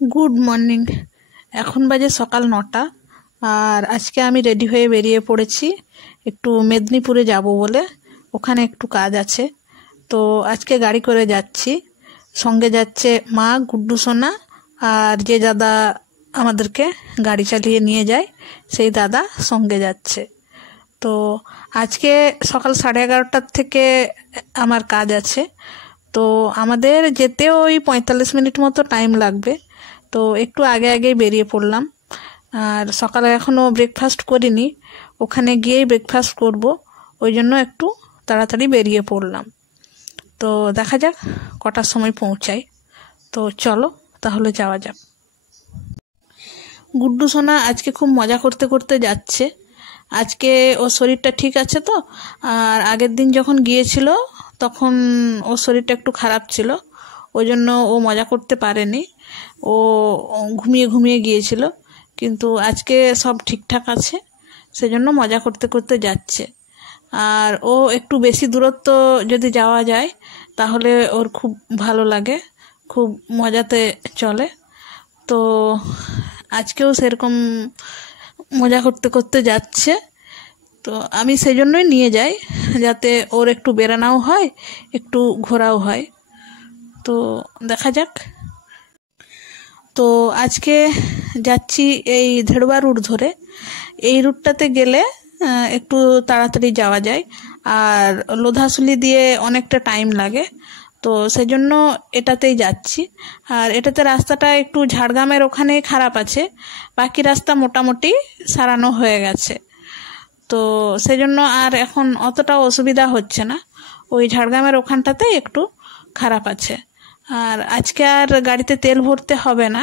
Good morning. এখন বাজে সকাল 9টা। আর আজকে আমি রেডি হয়ে বেরিয়ে পড়েছি একটু মেদিনীপুরে যাব বলে। ওখানে একটু কাজ আছে, তো আজকে গাড়ি করে যাচ্ছি। সঙ্গে যাচ্ছে মা, গুড্ডু সোনা, আর যে দাদা আমাদেরকে গাড়ি চালিয়ে নিয়ে যায় সেই দাদা সঙ্গে যাচ্ছে। তো আজকে সকাল 11:30টার থেকে আমার কাজ আছে। তো আমাদের যেতে ওই 45 মিনিট মতো টাইম লাগবে। তো একটু আগে আগে বেরিয়ে পড়লাম। আর সকালে এখনও ব্রেকফাস্ট করিনি, ওখানে গিয়েই ব্রেকফাস্ট করব, ওই জন্য একটু তাড়াতাড়ি বেরিয়ে পড়লাম। তো দেখা যাক কটার সময় পৌঁছাই। তো চলো তাহলে যাওয়া যাক। গুড্ডু সোনা আজকে খুব মজা করতে করতে যাচ্ছে। আজকে ওর শরীরটা ঠিক আছে তো। আর আগের দিন যখন গিয়েছিল তখন ওর শরীরটা একটু খারাপ ছিল, ওই জন্য ও মজা করতে পারেনি। ও ঘুমিয়ে ঘুমিয়ে গিয়েছিল, কিন্তু আজকে সব ঠিকঠাক আছে, সেজন্য মজা করতে করতে যাচ্ছে। আর ও একটু বেশি দূরত্ব যদি যাওয়া যায় তাহলে ওর খুব ভালো লাগে, খুব মজাতে চলে। তো আজকেও সেরকম মজা করতে করতে যাচ্ছে। তো আমি সেই জন্যই নিয়ে যাই, যাতে ওর একটু বেড়ানোও হয়, একটু ঘোরাও হয়। তো দেখা যাক। তো আজকে যাচ্ছি এই ধেড়ুয়া রুট ধরে। এই রুটটাতে গেলে একটু তাড়াতাড়ি যাওয়া যায়, আর লোধাশুলি দিয়ে অনেকটা টাইম লাগে। তো সেজন্য এটাতেই যাচ্ছি। আর এটাতে রাস্তাটা একটু ঝাড়গ্রামের ওখানে খারাপ আছে, বাকি রাস্তা মোটামুটি সারানো হয়ে গেছে। তো সেজন্য আর এখন অতটা অসুবিধা হচ্ছে না, ওই ঝাড়গ্রামের ওখানটাতে একটু খারাপ আছে। আর আজকে আর গাড়িতে তেল ভরতে হবে না,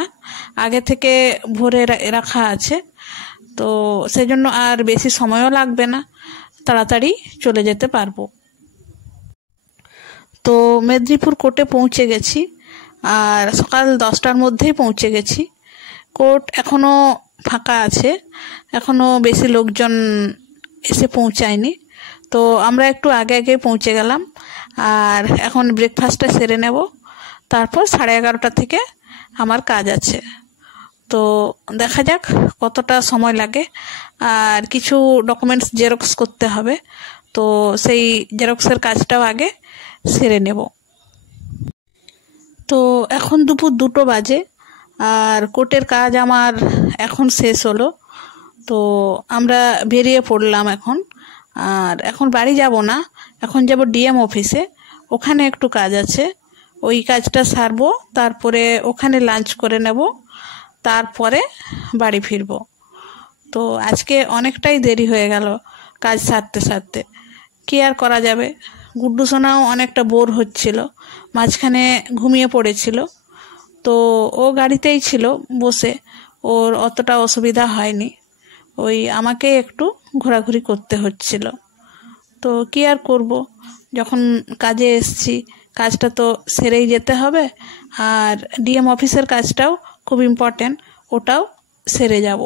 আগে থেকে ভরে রাখা আছে। তো সেজন্য আর বেশি সময়ও লাগবে না, তাড়াতাড়ি চলে যেতে পারবো। তো মেদিনীপুর কোর্টে পৌঁছে গেছি, আর সকাল 10টার মধ্যেই পৌঁছে গেছি। কোর্ট এখনও ফাঁকা আছে, এখনও বেশি লোকজন এসে পৌঁছায়নি। তো আমরা একটু আগে আগে পৌঁছে গেলাম। আর এখন ব্রেকফাস্টটা সেরে নেব, তারপর 11:30টা থেকে আমার কাজ আছে। তো দেখা যাক কতটা সময় লাগে। আর কিছু ডকুমেন্টস জেরক্স করতে হবে, তো সেই জেরক্সের কাজটাও আগে সেরে নেব। তো এখন দুপুর 2টো বাজে, আর কোর্টের কাজ আমার এখন শেষ হলো। তো আমরা বেরিয়ে পড়লাম এখন। আর এখন বাড়ি যাব না, এখন যাব ডিএম অফিসে, ওখানে একটু কাজ আছে, ওই কাজটা সারবো, তারপরে ওখানে লাঞ্চ করে নেব, তারপরে বাড়ি ফিরবো। তো আজকে অনেকটাই দেরি হয়ে গেল কাজ সারতে সারতে, কি আর করা যাবে। গুড্ডু সোনাও অনেকটা বোর হচ্ছিল, মাঝখানে ঘুমিয়ে পড়েছিল। তো ও গাড়িতেই ছিল বসে, ওর অতটা অসুবিধা হয়নি, ওই আমাকে একটু ঘোরাঘুরি করতে হচ্ছিল। তো কি আর করব, যখন কাজে এসছি কাজটা তো সেরেই যেতে হবে। আর ডিএম অফিসের কাজটাও খুব ইম্পর্টেন্ট, ওটাও সেরে যাব।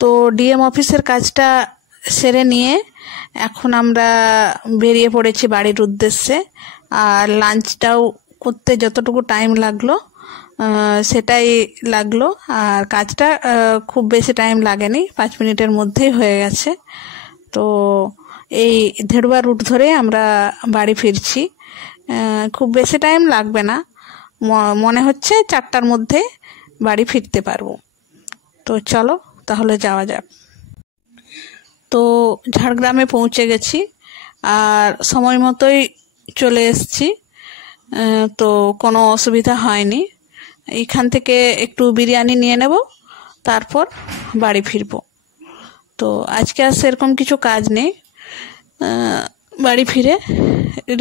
তো ডিএম অফিসের কাজটা সেরে নিয়ে এখন আমরা বেরিয়ে পড়েছি বাড়ির উদ্দেশ্যে। আর লাঞ্চটাও করতে যতটুকু টাইম লাগলো সেটাই লাগলো। আর কাজটা খুব বেশি টাইম লাগেনি, 5 মিনিটের মধ্যেই হয়ে গেছে। তো এই ধেড়ুয়া রুট ধরে আমরা বাড়ি ফিরছি, খুব বেশি টাইম লাগবে না, মনে হচ্ছে 4টার মধ্যে বাড়ি ফিরতে পারবো। তো চলো তাহলে যাওয়া যাক। তো ঝাড়গ্রামে পৌঁছে গেছি, আর সময় মতোই চলে এসেছি। তো কোনো অসুবিধা হয়নি। এইখান থেকে একটু বিরিয়ানি নিয়ে নেব, তারপর বাড়ি ফিরব। তো আজকে আর সেরকম কিছু কাজ নেই, বাড়ি ফিরে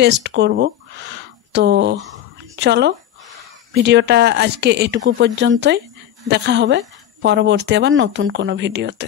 রেস্ট করব। তো চলো, ভিডিওটা আজকে এটুকু পর্যন্তই, দেখা হবে পরবর্তী আবার নতুন কোনো ভিডিওতে।